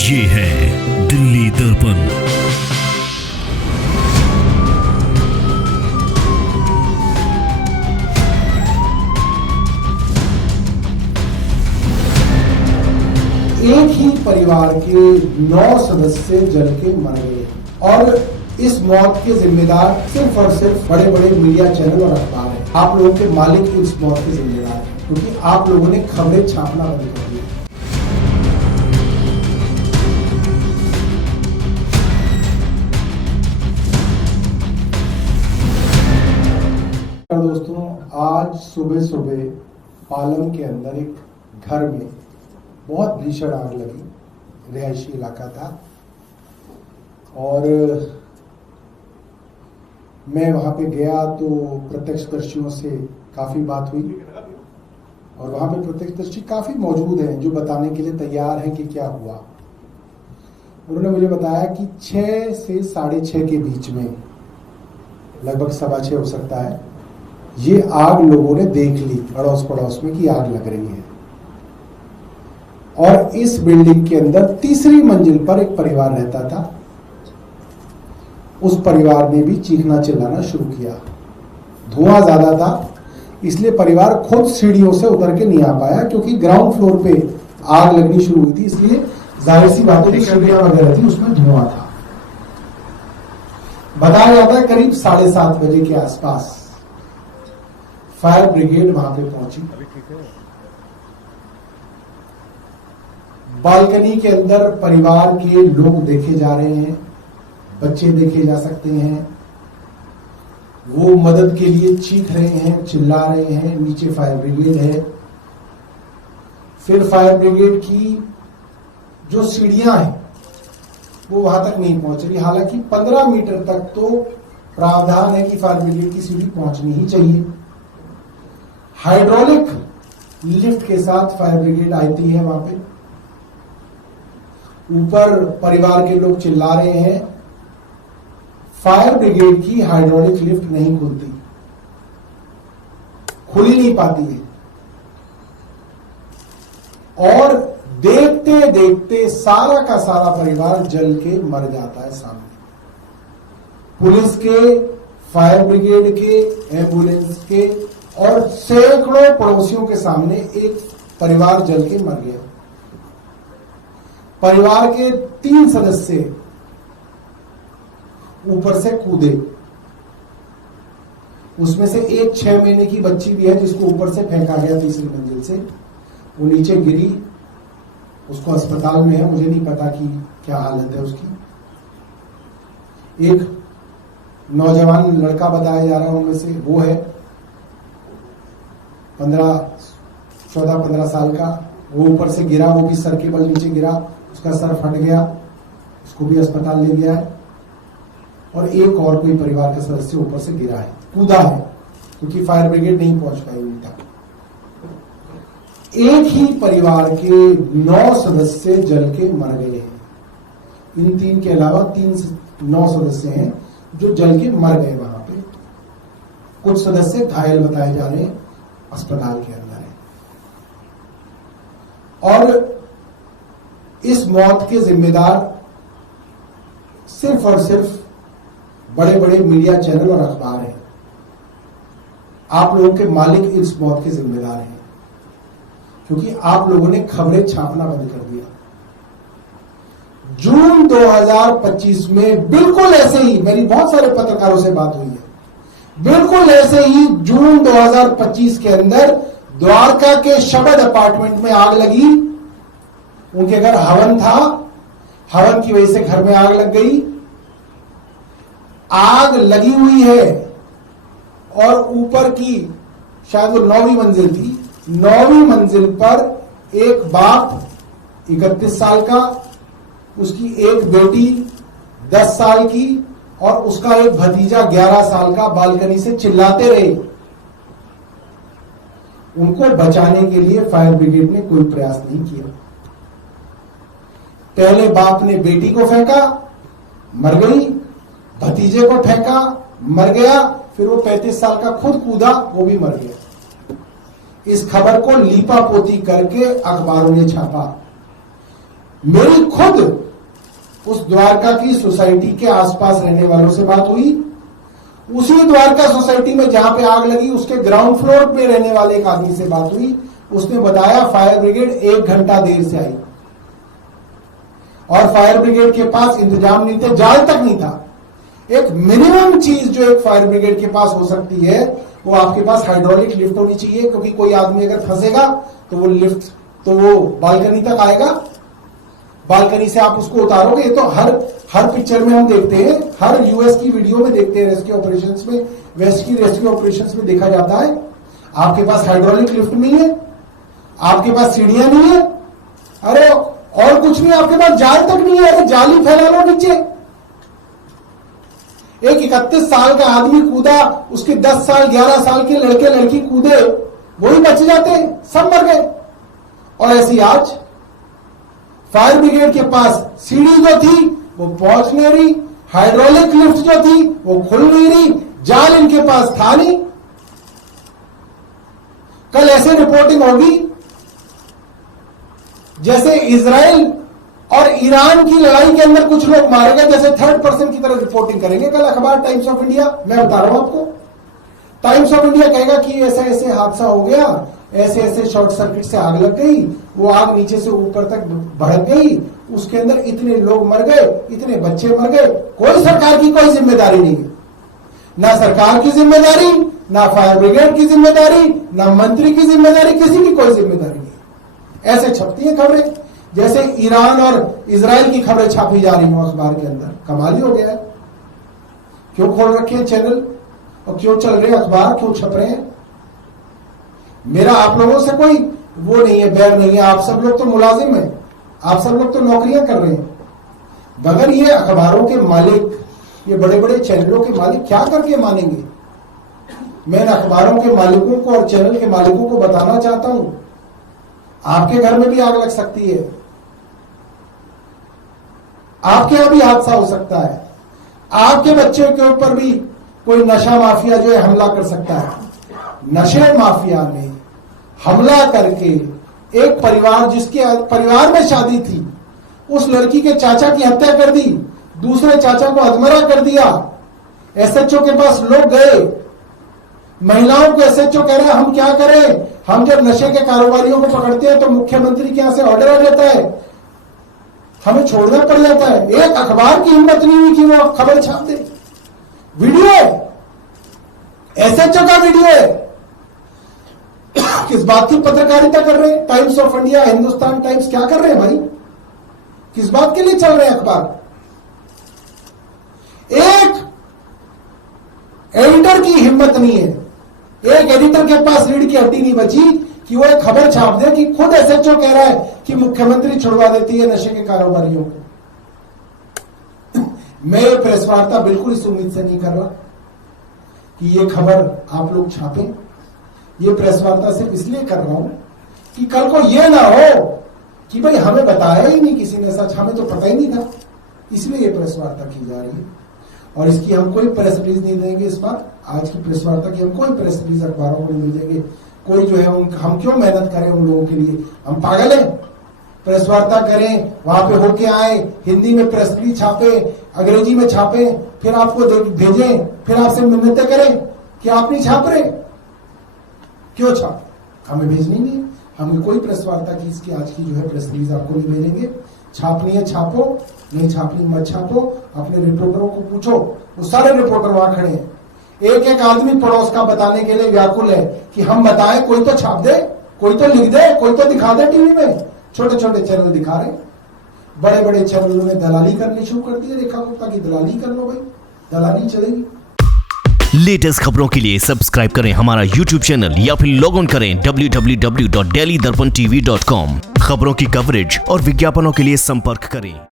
ये है दिल्ली दर्पण। एक ही परिवार के 9 सदस्य जल के मर गए और इस मौत के जिम्मेदार सिर्फ और सिर्फ बड़े बड़े मीडिया चैनल और अखबार हैं। आप लोगों के मालिक इस मौत के जिम्मेदार हैं क्योंकि आप लोगों ने खबरें छापना बंद कर दिया। दोस्तों, आज सुबह सुबह पालम के अंदर एक घर में बहुत भीषण आग लगी। रिहायशी इलाका था और मैं वहां पे गया तो प्रत्यक्षदर्शियों से काफी बात हुई और वहां पे प्रत्यक्षदर्शी काफी मौजूद हैं जो बताने के लिए तैयार हैं कि क्या हुआ। उन्होंने मुझे बताया कि 6 से 6:30 के बीच में, लगभग 6:15 हो सकता है, ये आग लोगों ने देख ली अड़ोस पड़ोस में कि आग लग रही है। और इस बिल्डिंग के अंदर तीसरी मंजिल पर एक परिवार रहता था। उस परिवार ने भी चीखना चिल्लाना शुरू किया। धुआं ज्यादा था इसलिए परिवार खुद सीढ़ियों से उतर के नहीं आ पाया क्योंकि ग्राउंड फ्लोर पे आग लगनी शुरू हुई थी, इसलिए जाहिर सी बात है कि सीढ़ियां वगैरह थी, उसमें धुआं था। बताया जाता है करीब 7:30 बजे के आसपास फायर ब्रिगेड वहां पे पहुंची। बालकनी के अंदर परिवार के लोग देखे जा रहे हैं, बच्चे देखे जा सकते हैं। वो मदद के लिए चीख रहे हैं, चिल्ला रहे हैं। नीचे फायर ब्रिगेड है। फिर फायर ब्रिगेड की जो सीढ़ियां हैं वो वहां तक नहीं पहुंच रही। हालांकि 15 मीटर तक तो प्रावधान है कि फायर ब्रिगेड की सीढ़ी पहुंचनी ही चाहिए। हाइड्रोलिक लिफ्ट के साथ फायर ब्रिगेड आती है वहां पे। ऊपर परिवार के लोग चिल्ला रहे हैं। फायर ब्रिगेड की हाइड्रोलिक लिफ्ट नहीं खुलती, खुल ही नहीं पाती है और देखते देखते सारा का सारा परिवार जल के मर जाता है सामने। पुलिस के, फायर ब्रिगेड के, एम्बुलेंस के और सैकड़ों पड़ोसियों के सामने एक परिवार जल के मर गया। परिवार के 3 सदस्य ऊपर से कूदे। उसमें से एक 6 महीने की बच्ची भी है जिसको ऊपर से फेंका गया तीसरी मंजिल से। वो नीचे गिरी, उसको अस्पताल में है, मुझे नहीं पता कि क्या हालत है उसकी। एक नौजवान लड़का बताया जा रहा है उनमें से, वो है 14-15 साल का। वो ऊपर से गिरा, वो भी सर के बल नीचे गिरा, उसका सर फट गया, उसको भी अस्पताल ले गया है। और एक और कोई परिवार का सदस्य ऊपर से गिरा है, कूदा है, क्योंकि फायर ब्रिगेड नहीं पहुंच पाई उन तक। एक ही परिवार के 9 सदस्य जल के मर गए हैं। इन 3 के अलावा 9 सदस्य हैं जो जल के मर गए वहां पे। कुछ सदस्य घायल बताए जा रहे हैं, अस्पताल के अंदर है। और इस मौत के जिम्मेदार सिर्फ और सिर्फ बड़े बड़े मीडिया चैनल और अखबार हैं। आप लोगों के मालिक इस मौत के जिम्मेदार हैं क्योंकि आप लोगों ने खबरें छापना बंद कर दिया। जून 2025 में बिल्कुल ऐसे ही, मेरी बहुत सारे पत्रकारों से बात हुई है, बिल्कुल ऐसे ही जून 2025 के अंदर द्वारका के शबद अपार्टमेंट में आग लगी। उनके घर हवन था, हवन की वजह से घर में आग लग गई। आग लगी हुई है और ऊपर की शायद वो 9वीं मंजिल थी। 9वीं मंजिल पर एक बाप 31 साल का, उसकी एक बेटी 10 साल की और उसका एक भतीजा 11 साल का बालकनी से चिल्लाते रहे। उनको बचाने के लिए फायर ब्रिगेड ने कोई प्रयास नहीं किया। पहले बाप ने बेटी को फेंका, मर गई, भतीजे को फेंका, मर गया, फिर वो 35 साल का खुद कूदा, वो भी मर गया। इस खबर को लीपा पोती करके अखबारों ने छापा। मेरी खुद उस द्वारका की सोसाइटी के आसपास रहने वालों से बात हुई। उसी द्वारका सोसाइटी में जहां पे आग लगी उसके ग्राउंड फ्लोर पे रहने वाले एक आदमी से बात हुई। उसने बताया फायर ब्रिगेड 1 घंटा देर से आई और फायर ब्रिगेड के पास इंतजाम नहीं थे, जाल तक नहीं था। एक मिनिमम चीज जो एक फायर ब्रिगेड के पास हो सकती है वो आपके पास हाइड्रोलिक लिफ्ट होनी चाहिए, क्योंकि कोई आदमी अगर फंसेगा तो वो लिफ्ट तो वो बालकनी तक आएगा, बालकनी से आप उसको उतारोगे। ये तो हर पिक्चर में हम देखते हैं, हर यूएस की वीडियो में देखते हैं, रेस्क्यू ऑपरेशंस में, वेस्ट की रेस्क्यू ऑपरेशंस में देखा जाता है। आपके पास हाइड्रोलिक लिफ्ट नहीं है, आपके पास सीढ़ियां नहीं है, अरे और कुछ नहीं, आपके पास जाल तक नहीं है, अरे जाल ही फैला लो नीचे। एक 31 साल का आदमी कूदा, उसके 10 साल 11 साल के लड़के लड़की कूदे, वही बच जाते, सब मर गए। और ऐसी आज फायर ब्रिगेड के पास सीढ़ी जो थी वो पहुंच नहीं रही, हाइड्रोलिक लिफ्ट जो थी वो खुल नहीं रही, जाल इनके पास था नहीं। कल ऐसे रिपोर्टिंग होगी जैसे इजराइल और ईरान की लड़ाई के अंदर कुछ लोग मारे गए, जैसे थर्ड पर्सन की तरह रिपोर्टिंग करेंगे। कल अखबार टाइम्स ऑफ इंडिया, मैं बता रहा हूं आपको, टाइम्स ऑफ इंडिया कहेगा कि ऐसा ऐसे हादसा हो गया, ऐसे ऐसे शॉर्ट सर्किट से आग लग गई, वो आग नीचे से ऊपर तक भड़क गई, उसके अंदर इतने लोग मर गए, इतने बच्चे मर गए। कोई सरकार की कोई जिम्मेदारी नहीं है, ना सरकार की जिम्मेदारी, ना फायर ब्रिगेड की जिम्मेदारी, ना मंत्री की जिम्मेदारी, किसी की कोई जिम्मेदारी नहीं है। ऐसे छपती है खबरें जैसे ईरान और इजराइल की खबरें छापी जा रही हो अखबार के अंदर। कमाल ही हो गया है। क्यों खोल रखे हैं चैनल और क्यों चल रहे अखबार, क्यों छप रहे हैं? मेरा आप लोगों से कोई वो नहीं है, बैर नहीं है। आप सब लोग तो मुलाजिम हैं, आप सब लोग तो नौकरियां कर रहे हैं। मगर ये अखबारों के मालिक, ये बड़े बड़े चैनलों के मालिक क्या करके मानेंगे? मैं अखबारों के मालिकों को और चैनल के मालिकों को बताना चाहता हूं, आपके घर में भी आग लग सकती है, आपके यहां भी हादसा हो सकता है, आपके बच्चों के ऊपर भी कोई नशा माफिया जो है हमला कर सकता है। नशे माफिया ने हमला करके एक परिवार, जिसके परिवार में शादी थी, उस लड़की के चाचा की हत्या कर दी, दूसरे चाचा को अधमरा कर दिया। एसएचओ के पास लोग गए, महिलाओं को एसएचओ कह रहे हैं हम क्या करें, हम जब नशे के कारोबारियों को पकड़ते हैं तो मुख्यमंत्री के यहां से ऑर्डर आ जाता है, हमें छोड़ना पड़ जाता है। एक अखबार की हिम्मत नहीं हुई कि वो खबर छाप दे। वीडियो है, एसएचओ का वीडियो है। किस बात की पत्रकारिता कर रहे हैं? Times of India, Hindustan times क्या कर रहे हैं भाई? किस बात के लिए चल रहे हैं अखबार? एक एडिटर की हिम्मत नहीं है, एक एडिटर के पास रीढ़ की हड्डी नहीं बची कि वो एक खबर छाप दे कि खुद एसएचओ कह रहा है कि मुख्यमंत्री छुड़वा देती है नशे के कारोबारियों को। मैं ये प्रेस वार्ता बिल्कुल इस उम्मीद से नहीं कर रहा कि ये खबर आप लोग छापें। ये प्रेस वार्ता सिर्फ इसलिए कर रहा हूं कि कल को ये ना हो कि भाई हमें बताया ही नहीं किसी ने, सच हमें तो पता ही नहीं था, इसलिए ये प्रेस वार्ता की जा रही है। और इसकी हम कोई प्रेस रिलीज नहीं देंगे इस बार, आज की प्रेस वार्ता की हम कोई प्रेस रिलीज अखबारों को नहीं देंगे। कोई जो है हम क्यों मेहनत करें उन लोगों के लिए? हम पागल हैं? प्रेस वार्ता करें, वहां पे होके आए, हिंदी में प्रेस रिलीज छापे, अंग्रेजी में छापे, फिर आपको भेजें, फिर आपसे मिन्नतें करें कि आप नहीं छाप रहे। क्यों छाप? हमें भेजनी नहीं, हमें कोई प्रेस वार्ता की इसकी आज की जो है प्रेस रिलीज आपको नहीं भेजेंगे। छापनी है छापो, नहीं छापनी मत छापो। अपने रिपोर्टरों को पूछो, वो सारे रिपोर्टर वहां खड़े हैं, एक एक आदमी पड़ोस का बताने के लिए व्याकुल है कि हम बताएं, कोई तो छाप दे, कोई तो लिख दे, कोई तो दिखा दे टीवी में। छोटे छोटे चैनल दिखा रहे, बड़े बड़े चैनलों में दलाली करनी शुरू कर दी। रेखा गुप्ता की दलाली कर लो भाई, दलाली चलेगी। लेटेस्ट खबरों के लिए सब्सक्राइब करें हमारा YouTube चैनल या फिर लॉग ऑन करें www.delhidarpantv.com। खबरों की कवरेज और विज्ञापनों के लिए संपर्क करें।